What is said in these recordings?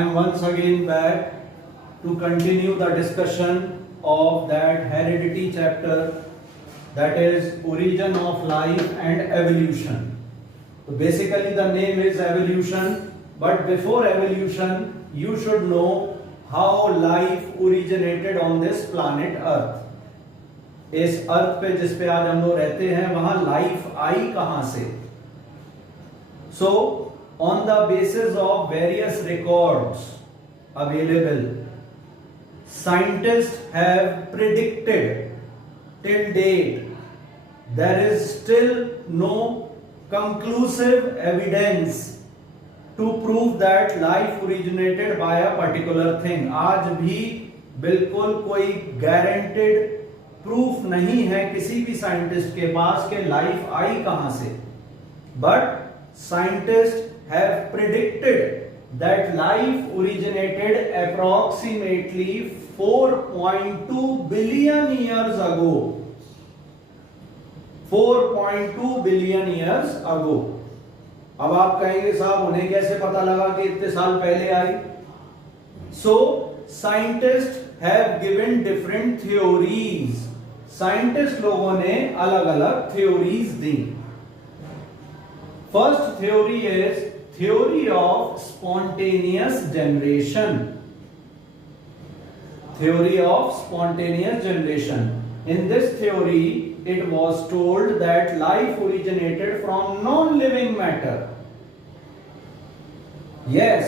am once again back to continue the discussion of that heredity chapter, that is origin of life and evolution. So basically the name is evolution, but before evolution you should know how life originated on this planet Earth. इस अर्थ पे जिस पे आज हम लोग रहते हैं वहां लाइफ आई कहां से? So on the basis of various records available, scientists have predicted till date there is still no conclusive evidence to prove that life originated by a particular thing. आज भी बिल्कुल कोई guaranteed प्रूफ नहीं है किसी भी साइंटिस्ट के पास कि लाइफ आई कहां से, but scientist have predicted that life originated approximately 4.2 billion years ago. 4.2 billion years ago. अब आप कहेंगे साहब उन्हें कैसे पता लगा कि इतने साल पहले आई? So scientist have given different theories. Scientist लोगों ने अलग अलग थ्योरीज दी. First theory is theory of spontaneous generation. Theory of spontaneous generation. In this theory, it was told that life originated from non-living matter. Yes,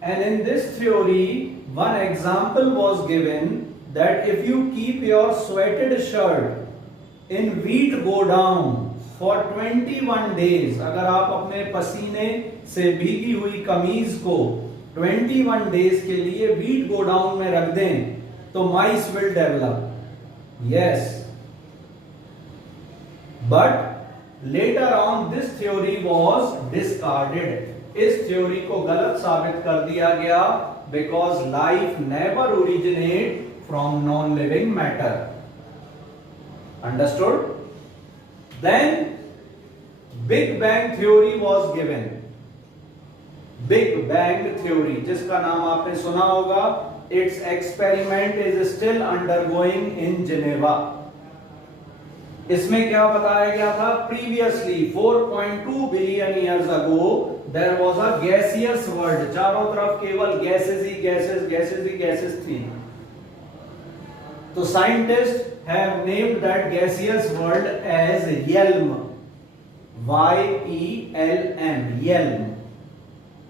and in this theory, one example was given that if you keep your sweated shirt in wheat go down for 21 days, अगर आप अपने पसीने से भीगी हुई कमीज को 21 days के लिए wheat go down में रख दें तो mice will develop. Yes, but later on this theory was discarded. इस थ्योरी को गलत साबित कर दिया गया because life never originate from non-living matter. Understood? Then Big Bang theory was given. Big Bang theory, जिसका नाम आपने सुना होगा. Its experiment is still undergoing in Geneva. इसमें क्या बताया गया था? Previously 4.2 billion years ago there was a gaseous world. चारों तरफ केवल गैसेस ही गैसेस, गैसेस ही गैसेस थी. तो scientist have named that gaseous world as ylem. YELM, ylem.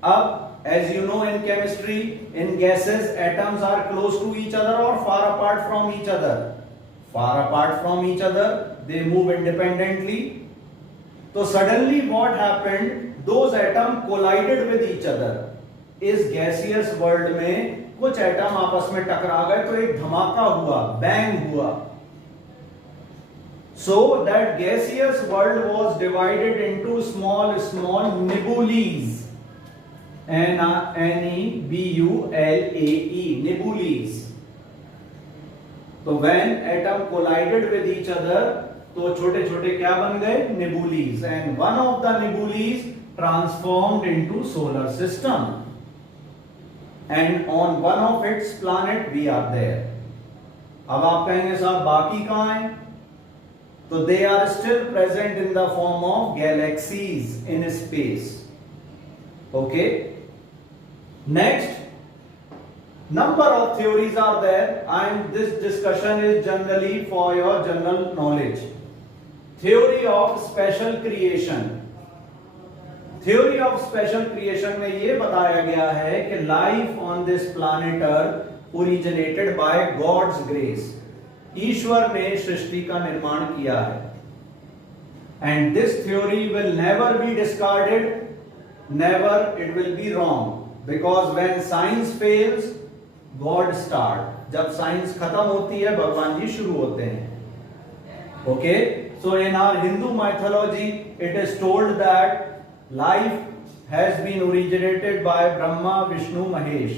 अब as you know in chemistry, in gases atoms are close to each other or far apart from each other. Far apart from each other, they move independently. So suddenly what happened? Those atoms collided with each other. इस gaseous world में कुछ atom आपस में टकरा गए तो एक धमाका हुआ, बैंग हुआ. So that gaseous world was divided into small nebulas. NEBULAE, nebulas. तो when atom collided with each other, तो छोटे छोटे क्या बन गए? Nebulas. And one of the nebulas transformed into solar system. And on one of its planet we are there. अब आप कहेंगे साहब बाकी कहां हैं? तो they are still present in the form of galaxies in space. Okay. Next, number of theories are there, and this discussion is generally for your general knowledge. Theory of special creation. Theory of special creation में यह बताया गया है कि life on this planet Earth originated by God's grace. ईश्वर ने सृष्टि का निर्माण किया है. And this theory will never be discarded, never it will be wrong, because when science fails God start. जब साइंस खत्म होती है भगवान जी शुरू होते हैं. Okay, so in our Hindu mythology it is told that life has been originated by Brahma, Vishnu, Mahesh.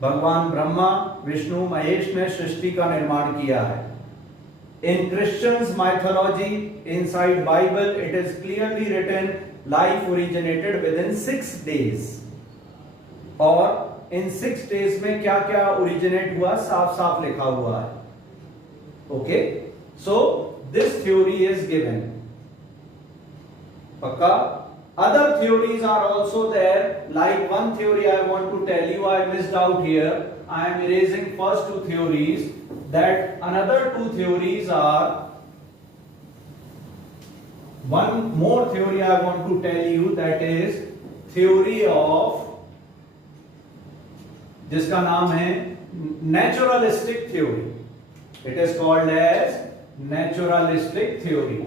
भगवान ब्रह्मा, विष्णु, महेश ने सृष्टि का निर्माण किया है. In Christians mythology, inside Bible, it is clearly written life originated within 6 days. Or in 6 days में क्या क्या ओरिजिनेट हुआ साफ साफ लिखा हुआ है. Okay, so this theory is given. पक्का? Other theories are also there. Like one theory I want to tell you, I missed out here. I am erasing first 2 theories. That another 2 theories are, one more theory I want to tell you, that is theory of, जिसका नाम है naturalistic theory. It is called as naturalistic theory.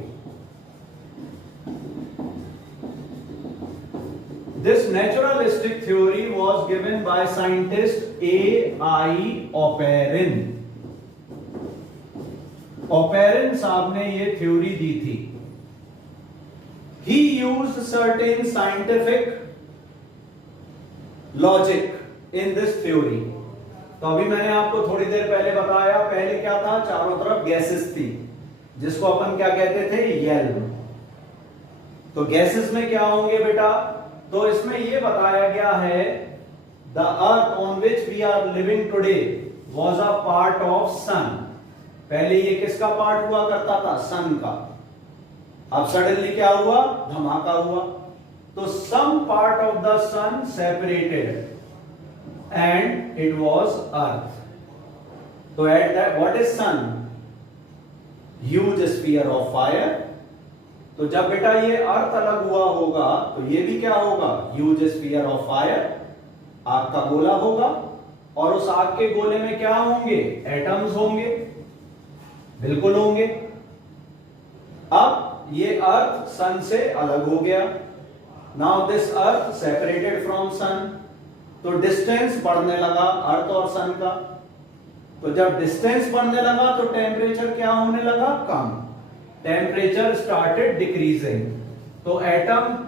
This naturalistic theory was given by scientist A.I. Oparin. Oparin साहब ने ये theory दी थी. He used certain scientific logic in this theory. तो अभी मैंने आपको थोड़ी देर पहले बताया, पहले क्या था, चारों तरफ गैसेस थी जिसको अपन क्या कहते थे, येल्म. तो गैसेस में क्या होंगे बेटा, तो इसमें यह बताया गया है the Earth on which we are living today was a part of sun. पहले ये किसका पार्ट हुआ करता था, सन का. अब सडनली क्या हुआ, धमाका हुआ. तो some part of the sun separated and it was Earth. तो at that what is sun, huge sphere of fire. तो जब बेटा ये अर्थ अलग हुआ होगा तो ये भी क्या होगा, ह्यूज स्फीयर ऑफ फायर, आग का गोला होगा. और उस आग के गोले में क्या होंगे, एटम्स होंगे, बिल्कुल होंगे. अब ये अर्थ सन से अलग हो गया. Now this earth separated from sun. तो डिस्टेंस बढ़ने लगा अर्थ और सन का. तो जब डिस्टेंस बढ़ने लगा तो टेम्परेचर क्या होने लगा, कम. Temperature started decreasing. So atom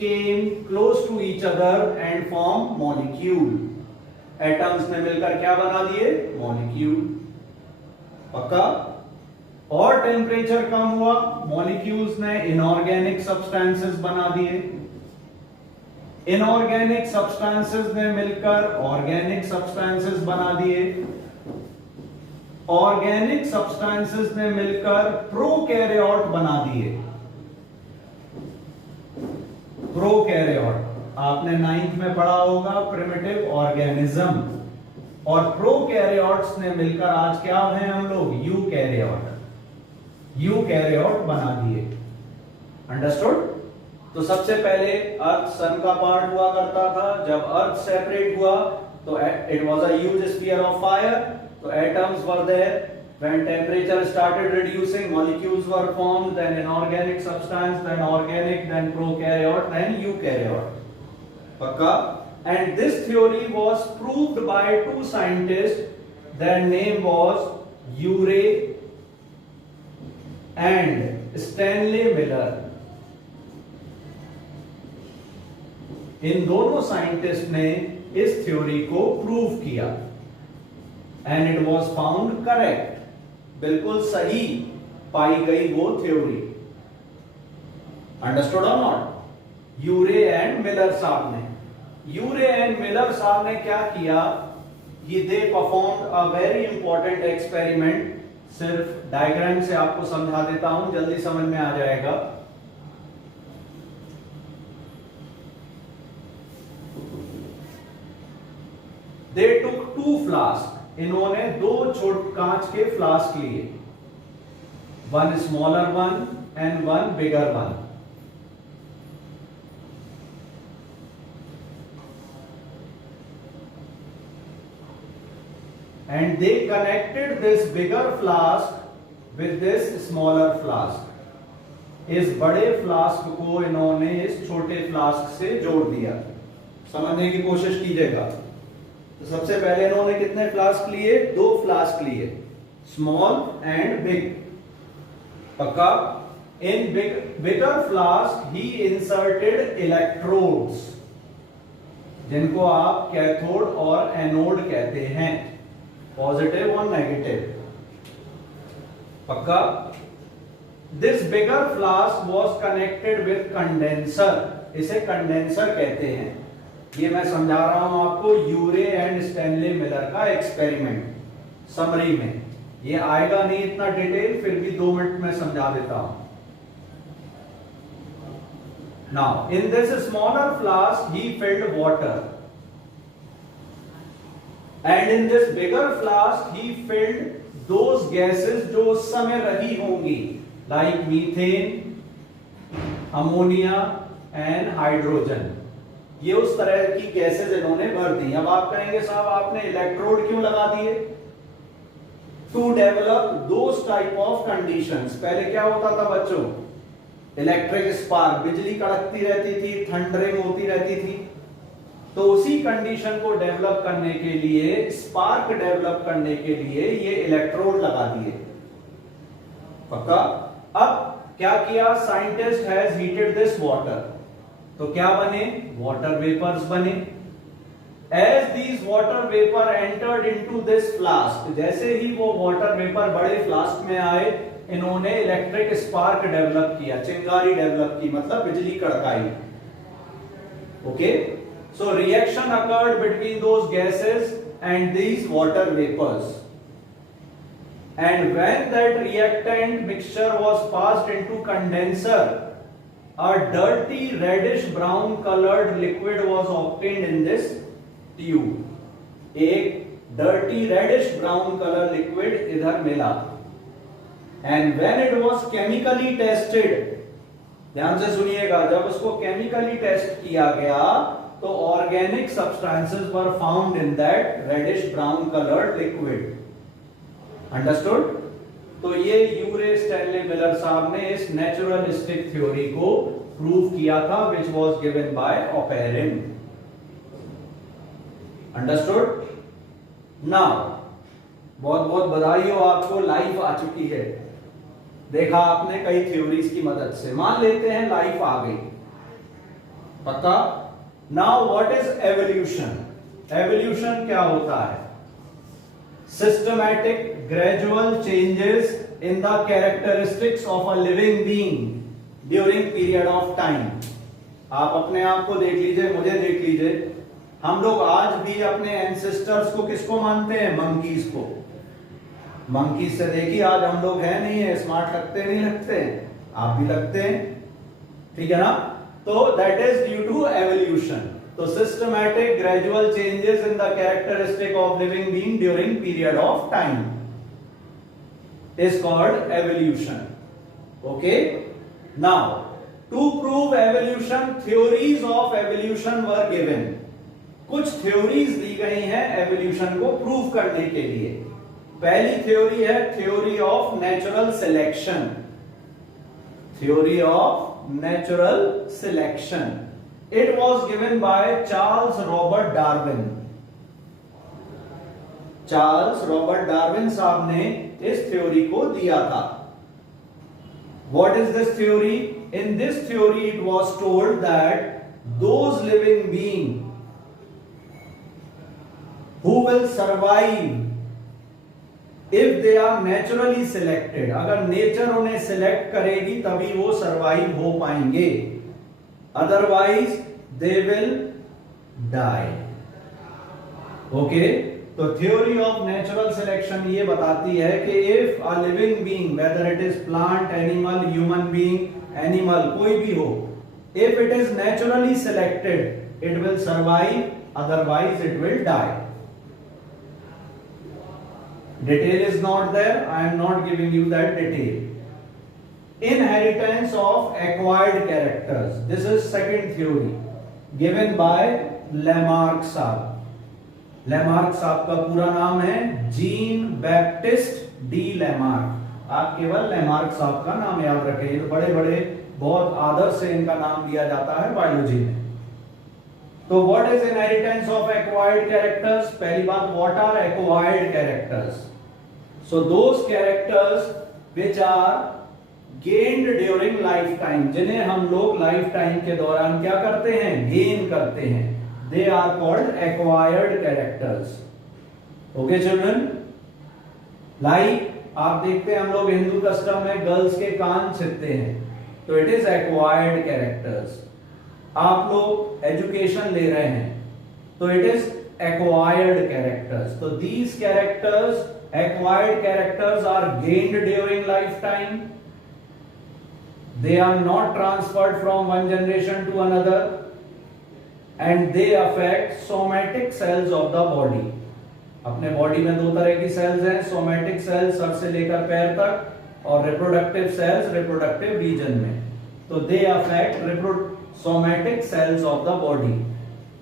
came close to each other and formed molecule. Atoms ने मिलकर क्या बना दिए, molecule. पक्का? और टेम्परेचर कम हुआ, मॉलिक्यूल्स ने इनऑर्गेनिक सब्सटेंसेस बना दिए. इनऑर्गेनिक सब्सटेंसेस ने मिलकर ऑर्गेनिक सब्सटेंसेस बना दिए. ऑर्गेनिक सब्सटेंसेस ने मिलकर प्रोकैरियोट बना दिए. प्रोकैरियोट आपने 9th में पढ़ा होगा, प्रिमिटिव ऑर्गेनिज्म. और प्रोकैरियोट्स ने मिलकर आज क्या हैं हम लोग, यूकैरियोट. यूकैरियोट बना दिए. अंडरस्टूड? तो सबसे पहले अर्थ सन का पार्ट हुआ करता था. जब अर्थ सेपरेट हुआ तो it was a huge sphere of fire. So atoms were there. When temperature started reducing, molecules were formed, then inorganic substance, then organic, then prokaryote, then eukaryote. Pakka? And this theory was proved by 2 scientists. Their name was Urey and Stanley Miller. इन दोनों scientist ने इस theory को prove किया. And it was found correct. बिल्कुल सही पाई गई वो theory. Understood और नॉट? यूरे एंड मिलर साहब ने, यूरे एंड मिलर साहब ने क्या किया, ये they performed a very important experiment. सिर्फ डायग्राम से आपको समझा देता हूं, जल्दी समझ में आ जाएगा. They took 2 flasks. इन्होंने 2 छोटे कांच के फ्लास्क लिए. One smaller one and one bigger one. And they connected this bigger flask with this smaller flask. इस बड़े फ्लास्क को इन्होंने इस छोटे फ्लास्क से जोड़ दिया. समझने की कोशिश कीजिएगा. तो सबसे पहले इन्होंने कितने फ्लास्क लिए, 2 फ्लास्क लिए, स्मॉल एंड बिग. पक्का? इन बिगर फ्लास्क ही इंसर्टेड इलेक्ट्रोड्स, जिनको आप कैथोड और एनोड कहते हैं, पॉजिटिव और नेगेटिव. पक्का? This bigger flask was connected with condenser. इसे कंडेंसर कहते हैं. ये मैं समझा रहा हूं आपको यूरे एंड स्टैनले मिलर का एक्सपेरिमेंट समरी में। ये आएगा नहीं इतना डिटेल, फिर भी 2 मिनट में समझा देता हूं। Now, in this smaller flask, he filled water, and in this bigger flask, he filled those gases जो उस समय रही होंगी, like methane, ammonia and hydrogen। ये उस तरह की गैसेस इन्होंने भर दी। अब आप कहेंगे साहब आपने इलेक्ट्रोड क्यों लगा दिए? To develop those type of conditions. पहले क्या होता था बच्चों? इलेक्ट्रिक स्पार्क, बिजली कड़कती रहती थी, थंडरिंग होती रहती थी। तो उसी कंडीशन को डेवलप करने के लिए, स्पार्क डेवलप करने के लिए ये इलेक्ट्रोड लगा दिए। पक्का? अब क्या किया? Scientist has heated this water, तो क्या बने? वाटर वेपर्स बने। As these water vapour entered into this flask, जैसे ही वो वाटर वेपर बड़े फ्लास्क में आए, इन्होंने इलेक्ट्रिक स्पार्क डेवलप किया, चिंगारी डेवलप की, मतलब बिजली कड़काई। Okay, so reaction occurred between those gases and these water vapours, and when that reactant mixture was passed into condenser, a dirty reddish brown colored liquid was obtained in this tube। एक dirty reddish brown color liquid इधर मिला, and when it was chemically tested, ध्यान से सुनिएगा, जब उसको chemically test किया गया तो organic substances were found in that reddish brown coloured liquid. Understood? तो ये यूरे स्टैनले मिलर साहब ने इस नेचुरलिस्टिक थ्योरी को प्रूव किया था, which was given bye Oparin. Understood? Now बहुत बहुत बधाई हो आपको, लाइफ आ चुकी है। देखा आपने कई थ्योरीज की मदद से। मान लेते हैं लाइफ आ गई, पक्का? Now what is evolution? Evolution क्या होता है? Systematic gradual changes in the characteristics of a living being during period of time। आप अपने आप को देख लीजिए, मुझे देख लीजिए, हम लोग आज भी अपने एंसेस्टर्स को किसको मानते हैं? मंकीज को। मंकीज से देखिए आज हम लोग हैं नहीं है, स्मार्ट लगते नहीं लगते? आप भी लगते हैं, ठीक है ना? तो that is due to evolution. तो systematic gradual changes in the characteristic of living being during period of time is called evolution। Okay, now to prove evolution, theories of evolution were given। कुछ theories दी गई हैं evolution को prove करने के लिए। पहली theory है theory of natural selection. Theory of natural selection, it was given by Charles Robert Darwin। Charles Robert Darwin साहब ने इस थ्योरी को दिया था। What is this theory? In this theory it was told that those living beings who will survive if they are naturally selected, अगर nature उन्हें select करेगी तभी वो सरवाइव हो पाएंगे, otherwise they will die. Okay, तो थ्योरी ऑफ नेचुरल सिलेक्शन ये बताती है कि if a living being, whether it is plant, animal, human being, animal कोई भी हो, if it is naturally selected it will survive, otherwise it will die. Detail is not there, I am not giving you that detail। Inheritance of acquired characters, this is second theory given by Lamarck साहब। Lamarck साहब का पूरा नाम है Jean Baptiste D Lamarck. आप केवल Lamarck साहब का नाम याद रखें, ये तो बड़े बड़े बहुत आदर से इनका नाम दिया जाता है बायोलॉजी में। तो what is inheritance of acquired characters? पहली बात, what are acquired characters? So those characters which are gained during life time, जिन्हें हम लोग लाइफ टाइम के दौरान क्या करते हैं? गेन करते हैं। They are called acquired characters। Okay children, like आप देखते हैं हम लोग हिंदू कस्टम में गर्ल्स के कान छिदते हैं, तो इट इज एक्वायर्ड कैरेक्टर्स। आप लोग एजुकेशन ले रहे हैं, तो it is acquired characters. So these characters, acquired characters, are gained during lifetime. They are not transferred from one generation to another, and they affect somatic cells of the body. अपने body में दो तरह की sales हैं, somatic cells sir से लेकर पैर तक, और रिप्रोडक्टिव सेल्स रिप्रोडक्टिव रीजन में. तो they affect somatic cells of the body.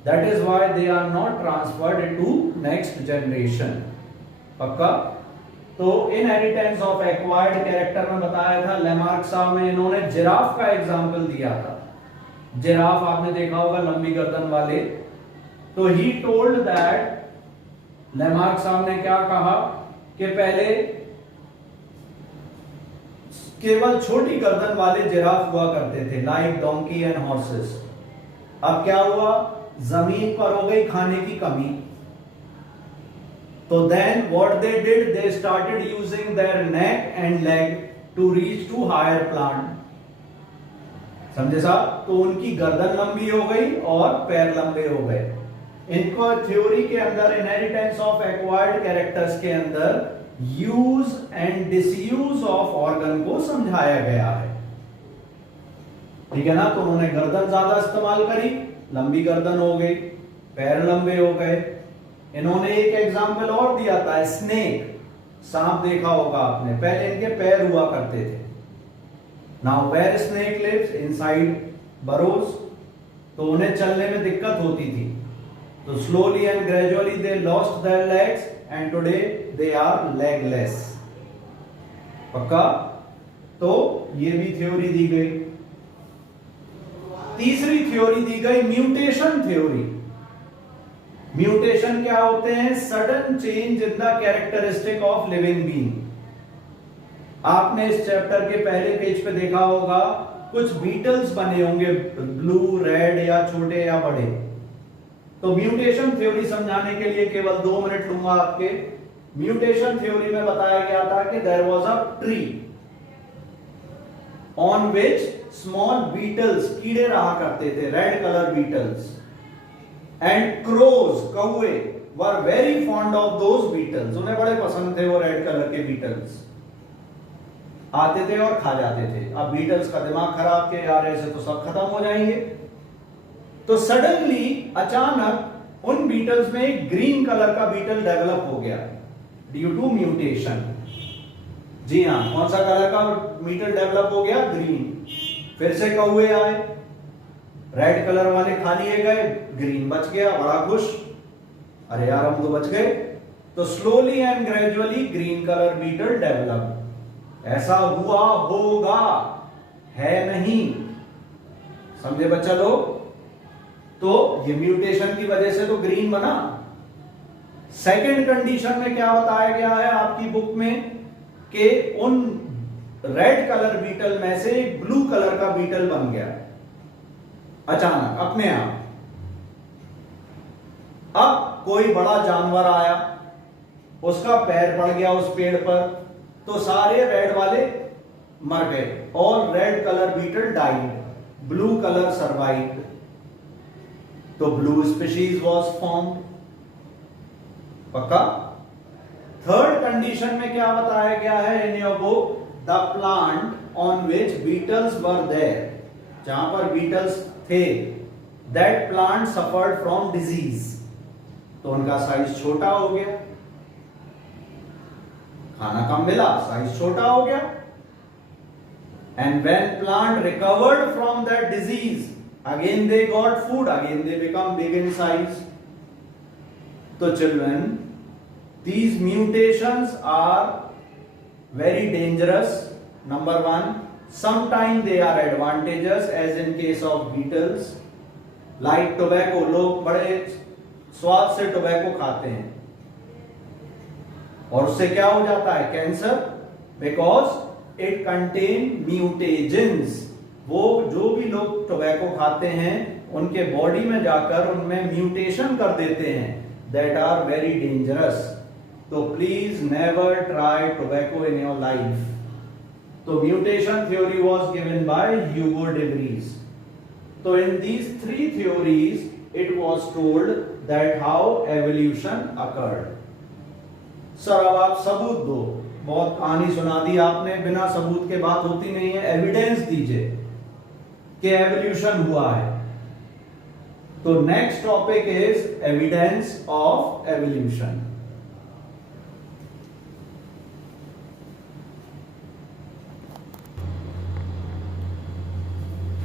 That is why they are not transferred to next generation. पक्का? तो इनहेरिटेंस ऑफ एक्वायर्ड कैरेक्टर में बताया था, लेमार्क साहब ने इन्होंने जिराफ का एग्जाम्पल दिया था. जिराफ आपने देखा होगा, लंबी गर्दन वाले. तो ही टोल्ड दैट, लेमार्क साहब ने क्या कहा कि पहले केवल छोटी गर्दन वाले जिराफ हुआ करते थे, लाइक डोंकी एंड हॉर्सेस. अब क्या हुआ, जमीन पर हो गई खाने की कमी. तो then what they did, they started using their neck and leg to reach to higher plant. समझे साहब? तो उनकी गर्दन लंबी हो गई और पैर लंबे हो गए. इनको थ्योरी के अंदर, इनहेरिटेंस ऑफ एक्वायर्ड कैरेक्टर्स के अंदर use and disuse of organ को समझाया गया है. ठीक है ना? तो उन्होंने गर्दन ज्यादा इस्तेमाल करी, लंबी गर्दन हो गई, पैर लंबे हो गए. इन्होंने एक एग्जाम्पल और दिया था, स्नेक. सांप देखा होगा आपने, पहले इनके पैर हुआ करते थे. Now where snake lives, inside burrows. तो उन्हें चलने में दिक्कत होती थी. तो slowly and gradually they lost their legs and today they are legless. पक्का? तो ये भी थ्योरी दी गई. तीसरी थ्योरी दी गई म्यूटेशन थ्योरी. म्यूटेशन क्या होते हैं? Sudden change in the characteristic of living being. आपने इस चैप्टर के पहले पेज पे देखा होगा, कुछ बीटल्स बने होंगे, ब्लू, रेड या छोटे या बड़े. तो म्यूटेशन थ्योरी समझाने के लिए केवल 2 मिनट लूंगा आपके. म्यूटेशन थ्योरी में बताया गया था कि there was a tree on which small beetles, कीड़े रहा करते थे, red colour beetles, and crows, कौवे, were very fond of those beetles. उन्हें बड़े पसंद थे वो रेड कलर के बीटल्स. आते थे और खा जाते थे. अब बीटल्स का दिमाग खराब के, यार ऐसे तो सब खत्म हो जाएंगे. तो सडनली, अचानक उन बीटल्स में एक ग्रीन कलर का बीटल डेवलप हो गया ड्यू टू म्यूटेशन. जी हां, कौन सा कलर का बीटल डेवलप हो गया? ग्रीन. फिर से कौवे आए, रेड कलर वाले खा लिए गए, ग्रीन बच गया, बड़ा खुश, अरे यार हम तो बच गए. तो slowly and gradually green colour beetle develop. ऐसा हुआ होगा, है नहीं. समझे बच्चा लोग? तो ये म्यूटेशन की वजह से तो ग्रीन बना. सेकंड कंडीशन में क्या बताया गया है आपकी बुक में कि उन रेड कलर बीटल में से एक ब्लू कलर का बीटल बन गया अचानक, अपने आप. अब कोई बड़ा जानवर आया, उसका पैर पड़ गया उस पेड़ पर, तो सारे रेड वाले मर गए. All red colour beetle died, blue colour survived. तो ब्लू स्पीशीज वॉज फॉर्म्ड. पक्का? थर्ड कंडीशन में क्या बताया गया है in your book? The plant on which beetles were there, जहां पर बीटल्स थे, that plant suffered from disease. तो उनका साइज छोटा हो गया, खाना कम मिला, साइज छोटा हो गया. And when plant recovered from that disease, again they got food, again they become big in size. So children, these mutations are very dangerous. Number one, sometimes they are advantageous, as in case of beetles, like tobacco. लोग बड़े स्वाद से tobacco खाते हैं और उससे क्या हो जाता है? Cancer, because it contain mutagens. वो जो भी लोग टोबैको खाते हैं उनके बॉडी में जाकर उनमें म्यूटेशन कर देते हैं, दैट आर वेरी डेंजरस. तो please never try tobacco in your life. तो mutation theory was given by Hugo de Vries. तो in these 3 theories it was told that how evolution occurred. Sir अब आप सबूत दो, बहुत कहानी सुना दी आपने, बिना सबूत के बात होती नहीं है, एविडेंस दीजिए कि एवोल्यूशन हुआ है। तो next topic is evidence of evolution.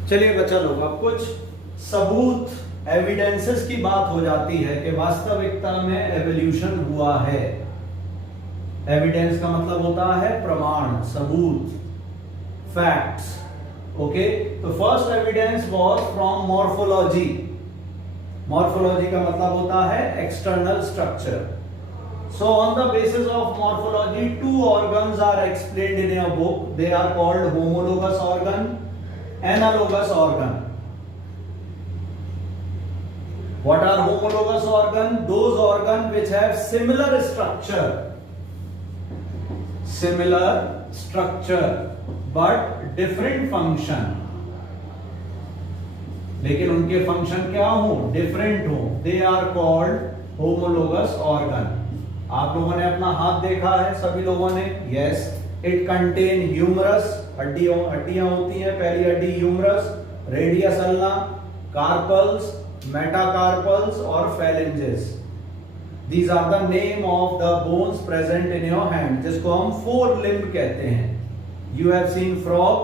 चलिए बच्चा लोग, अब कुछ सबूत एविडेंसेस की बात हो जाती है कि वास्तविकता में एवोल्यूशन हुआ है। एविडेंस का मतलब होता है प्रमाण, सबूत, फैक्ट्स। ओके, तो first evidence was from morphology. Morphology का मतलब होता है external structure. So on the basis of morphology, two organs are explained in your book. They are called homologous organ, analogous organ. What are homologous organ? Those organ which have similar structure but different function. लेकिन उनके function क्या हो? Different हो। They are called homologous organ. आप लोगों ने अपना हाथ देखा है, सभी लोगों ने? यस, इट कंटेन ह्यूमरस, हड्डियां होती हैं। पहली हड्डी humerus, radius ulna, carpals, metacarpals और phalanges. These are the name of the bones present in your hand, जिसको हम फोर लिम्ब कहते हैं। You have seen frog,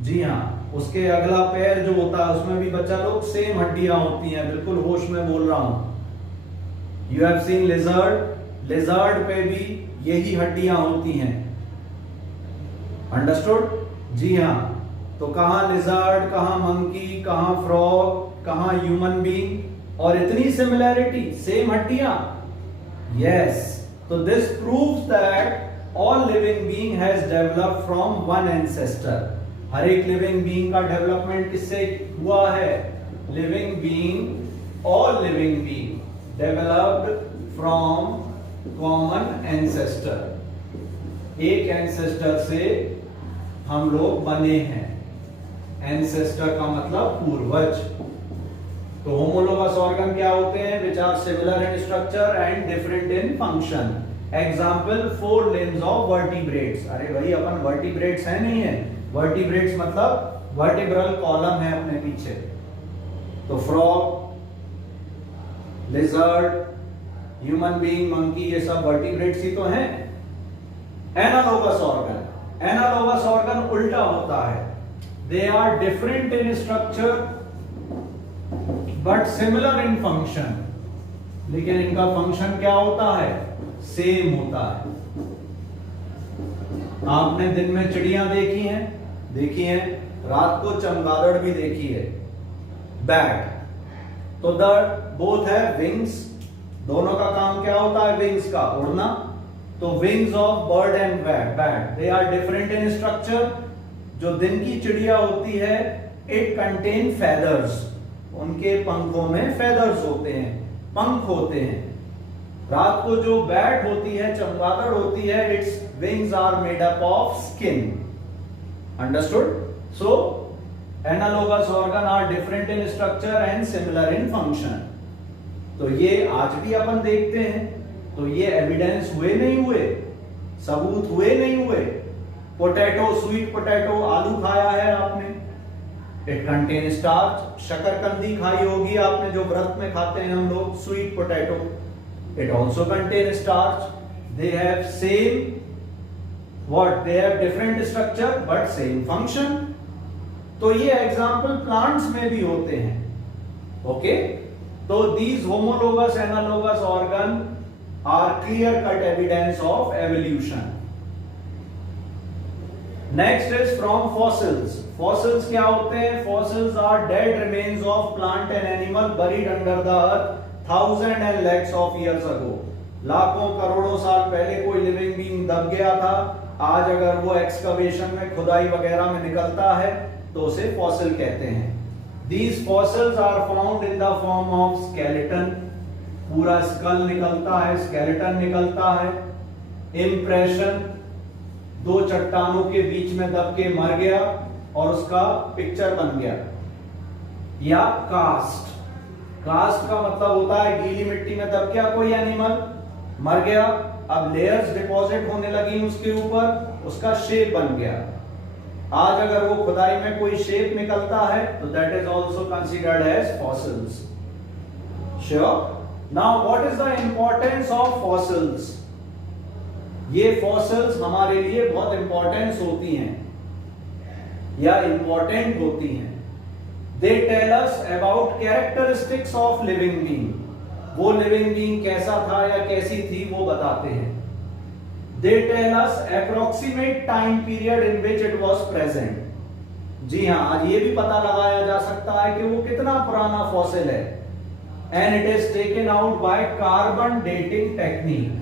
जी हाँ, उसके अगला पैर जो होता है उसमें भी बच्चा लोग सेम हड्डियां होती हैं, बिल्कुल होश में बोल रहा हूं। You have seen lizard, lizard पे भी यही हड्डियां होती हैं। अंडरस्टूड? जी हाँ। तो कहां लिजर्ड, कहां मंकी, कहां फ्रॉग, कहां ह्यूमन बीइंग, और इतनी सिमिलैरिटी, सेम हड्डियां। यस, तो this proves that all living being has developed from one ancestor. हर एक लिविंग बीइंग का डेवलपमेंट किससे हुआ है? Living being, all living being developed from common ancestor. एक एंसेस्टर से हम लोग बने हैं। एंसेस्टर का मतलब पूर्वज। तो होमोलोगस ऑर्गन क्या होते हैं? Which are similar in structure and different in function. Example, four limbs of vertebrates. अरे भाई, अपन वर्टिब्रेट्स है नहीं है? वर्टिब्रेट्स मतलब वर्टिब्रल कॉलम है अपने पीछे। तो frog, lizard, human being, monkey, ये सब वर्टिब्रेट्स ही तो हैं। एनालोगस ऑर्गन, एनालोगस ऑर्गन उल्टा होता है। They are different in structure but similar in function. लेकिन इनका फंक्शन क्या होता है? सेम होता है। आपने दिन में चिड़िया देखी हैं? देखी हैं। रात को चमगादड़ भी देखी है। बैट, तो द बोथ है विंग्स। दोनों का काम क्या होता है? विंग्स का, उड़ना। तो wings of bird and bat, they are different in structure. जो दिन की चिड़िया होती है, इट कंटेन फेदर्स। उनके पंखों में फेदर्स होते हैं, पंख होते हैं। रात को जो बैट होती है, चमगादड़ होती है, its wings are made up of skin. Understood? So analogous organ are different in structure and similar in function. तो ये आज भी अपन देखते हैं। तो ये एविडेंस हुए नहीं हुए? सबूत हुए नहीं हुए? पोटैटो, स्वीट पोटैटो, आलू खाया है आपने, इट कंटेन स्टार्च। शकरकंदी खाई होगी आपने, जो व्रत में खाते हैं हम लोग, sweet potato, it also contain starch. They have same what? They have different structure but same function. तो ये एग्जाम्पल प्लांट्स में भी होते हैं। ओके, तो these homologous analogous organ are clear cut evidence of evolution. Next is from fossils. Fossils क्या होते हैं? Fossils are dead remains of plant and animal buried under the earth thousands and lakhs of years ago. लाखों करोड़ों साल पहले कोई living being दब गया था। आज अगर वो एक्सकवेशन में, खुदाई वगैरह में निकलता है तो उसे फॉसिल कहते हैं। These fossils are found in the form of skeleton. पूरा स्कल निकलता है, स्केलेटन निकलता है। इम्प्रेशन, दो चट्टानों के बीच में दब के मर गया और उसका पिक्चर बन गया। या कास्ट, कास्ट का मतलब होता है गीली मिट्टी में दब गया कोई एनिमल, मर गया, अब लेयर्स डिपॉजिट होने लगी उसके ऊपर, उसका शेप बन गया। आज अगर वो खुदाई में कोई शेप निकलता है तो that is also considered as fossils. Sure. Now what is the importance of fossils? ये फॉसिल्स हमारे लिए बहुत इंपॉर्टेंस होती हैं या इंपॉर्टेंट होती हैं। They tell us about characteristics of living being. वो लिविंग बीइंग कैसा था या कैसी थी वो बताते हैं। They tell us approximate time period in which it was present. जी हाँ, आज ये भी पता लगाया जा सकता है कि वो कितना पुराना फॉसिल है। And it is taken out by carbon dating technique.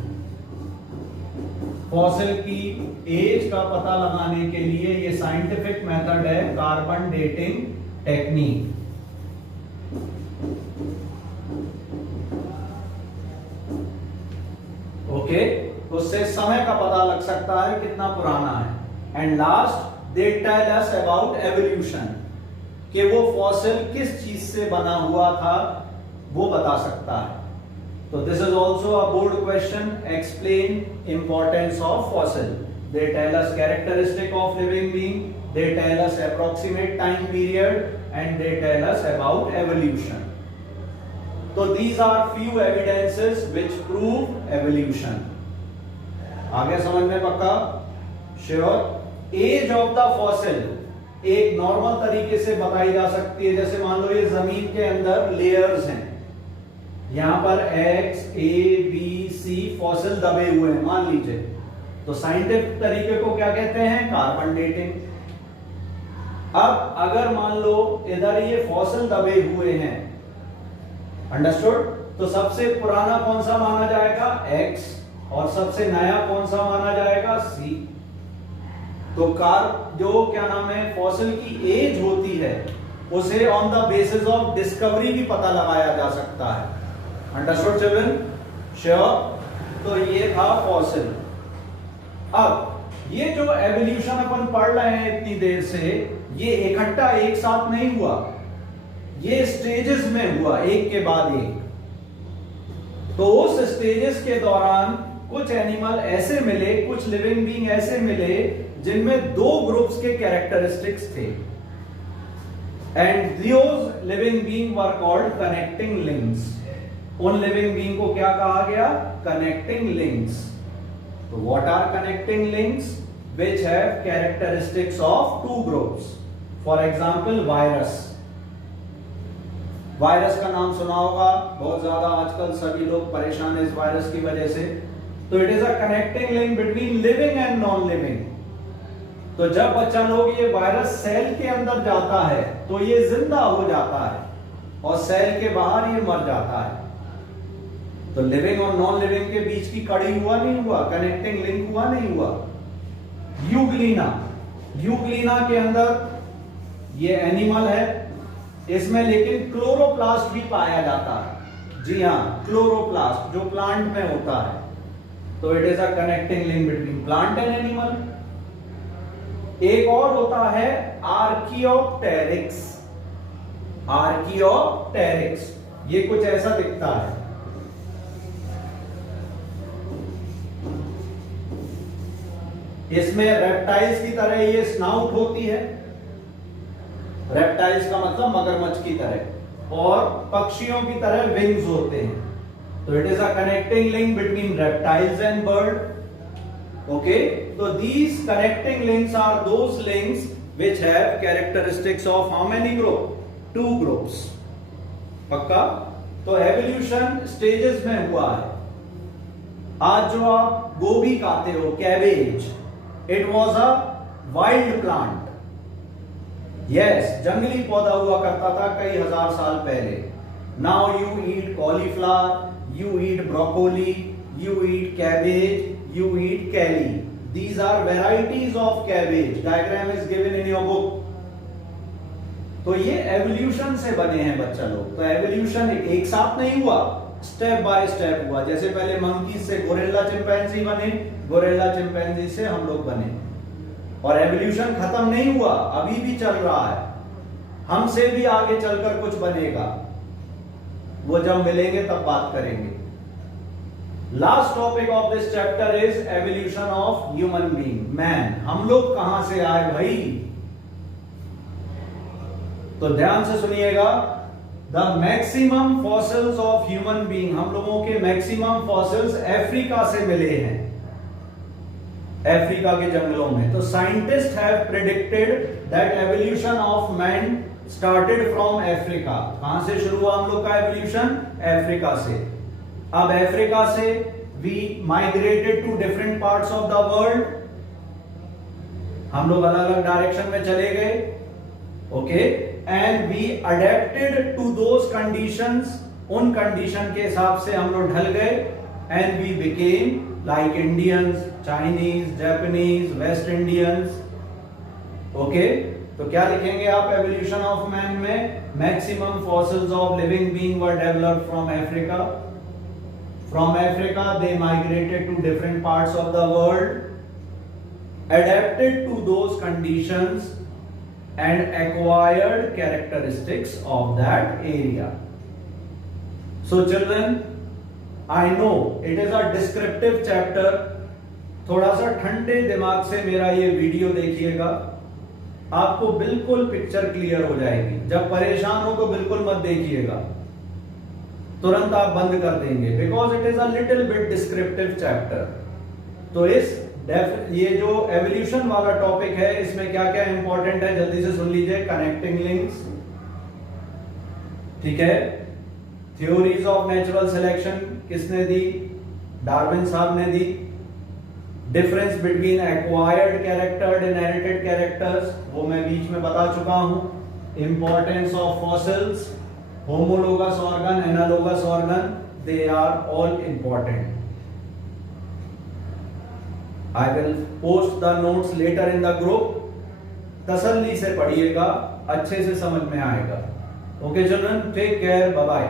Fossil की एज का पता लगाने के लिए ये साइंटिफिक मेथड है कार्बन डेटिंग टेक्निक। ओके, उससे समय का पता लग सकता है कितना पुराना है। And last they tell us about evolution, कि वो फॉसिल किस चीज से बना हुआ था वो बता सकता है। तो this is also a board question. Explain importance of fossil. They tell us characteristic of living being, they tell us approximate time period and they tell us about evolution. तो these are few evidences which prove evolution. आगे समझ में पक्का? Sure. Age of the fossil एक normal तरीके से बताई जा सकती है। जैसे मान लो ये जमीन के अंदर लेयर्स हैं, यहां पर X, A, B, C fossil दबे हुए हैं मान लीजिए, तो साइंटिफिक तरीके को क्या कहते हैं? Carbon dating. अब अगर मान लो इधर ये फॉसिल दबे हुए हैं, अंडरस्टूड, तो सबसे पुराना कौन सा माना जाएगा? X, और सबसे नया कौन सा माना जाएगा? C। तो जो क्या नाम है फॉसिल की एज होती है उसे on the basis of discovery भी पता लगाया जा सकता है। Understood children? श्योर। तो ये था फॉसिल। अब ये जो एवोल्यूशन अपन पढ़ रहे हैं इतनी देर से, ये इकट्ठा एक साथ नहीं हुआ, ये स्टेजेस में हुआ, एक के बाद एक। तो उस स्टेजेस के दौरान कुछ एनिमल ऐसे मिले, कुछ लिविंग बीइंग ऐसे मिले जिनमें दो ग्रुप्स के कैरेक्टरिस्टिक्स थे। And those living being were called connecting links. उन लिविंग बीइंग को क्या कहा गया? Connecting links. तो what are connecting links? Which have characteristics of two groups. For example virus. Virus का नाम सुना होगा बहुत ज्यादा, आजकल सभी लोग परेशान है इस वायरस की वजह से। तो it is a connecting link between living and non living. तो जब बच्चा लोग ये वायरस सेल के अंदर जाता है तो ये जिंदा हो जाता है, और सेल के बाहर ये मर जाता है। तो लिविंग और नॉन लिविंग के बीच की कड़ी हुआ नहीं हुआ, कनेक्टिंग लिंक हुआ नहीं हुआ। यूग्लिना, यूग्लिना के अंदर ये एनिमल है, इसमें लेकिन क्लोरोप्लास्ट भी पाया जाता है। जी हाँ, क्लोरोप्लास्ट जो प्लांट में होता है। तो it is a connecting link between plant and animal. एक और होता है आर्कियोप्टेरिक्स। आर्कियोप्टेरिक्स ये कुछ ऐसा दिखता है। इसमें रेप्टाइल्स की तरह ये स्नाउट होती है, रेप्टाइल्स का मतलब मगरमच्छ की तरह, और पक्षियों की तरह विंग्स होते हैं। तो it is a connecting link between reptiles and bird. Okay, तो these connecting links are those links which have characteristics of how many group? Two groups. पक्का? तो एवोल्यूशन स्टेजेस में हुआ है। आज जो आप गोभी खाते हो, cabbage, it was a wild plant. Yes, जंगली पौधा हुआ करता था कई हजार साल पहले। Now you eat cauliflower, you eat broccoli, you eat cabbage, you eat kale. These are varieties of cabbage. Diagram is given in your book. तो ये एवोल्यूशन से बने हैं बच्चा लोग। तो एवोल्यूशन एक साथ नहीं हुआ, स्टेप बाय स्टेप हुआ। जैसे पहले मंकी से गोरिल्ला चिंपैंजी बने, गोरिल्ला चिंपैंजी से हम लोग बने, और एवोल्यूशन खत्म नहीं हुआ, अभी भी चल रहा है। हमसे भी आगे चलकर कुछ बनेगा। वो जब मिलेंगे तब बात करेंगे। Last topic of this chapter is evolution of human being, man. हम लोग कहां से आए भाई? तो ध्यान से सुनिएगा। The maximum fossils of human being, हम लोगों के मैक्सिमम फॉसिल्स अफ्रीका से मिले हैं, अफ्रीका के जंगलों में। तो scientist have predicted that evolution of man started from Africa. कहां से शुरू हुआ हम लोग का एवोल्यूशन? अफ्रीका से। अब अफ्रीका से we migrated to different parts of the world, हम लोग अलग अलग डायरेक्शन में चले गए, okay, and we adapted to those conditions, उन कंडीशन के हिसाब से हम लोग ढल गए, and we became like Indians, Chinese, Japanese, West Indians, okay. तो क्या लिखेंगे आप एवोल्यूशन ऑफ मैन में? Maximum fossils of living being were developed from Africa. From Africa they migrated to different parts of the world, adapted to those conditions and acquired characteristics of that area. So children, I know it is a descriptive chapter. थोड़ा सा ठंडे दिमाग से मेरा ये video देखिएगा, आपको बिल्कुल पिक्चर क्लियर हो जाएगी। जब परेशान हो तो बिल्कुल मत देखिएगा, तुरंत आप बंद कर देंगे, because it is a little bit descriptive chapter. तो ये जो एवोल्यूशन वाला टॉपिक है, इसमें क्या क्या इंपॉर्टेंट है जल्दी से सुन लीजिए। कनेक्टिंग लिंक्स, ठीक है। थ्योरीज ऑफ नेचुरल सिलेक्शन किसने दी? डार्विन साहब ने दी। Difference between acquired character, inherited characters, वो मैं बीच में बता चुका हूं। Importance of fossils, homologous organ, analogous organ, they are all important. I will post the notes later in the group. तसल्ली से पढ़िएगा, अच्छे से समझ में आएगा। Okay children, take care, bye bye.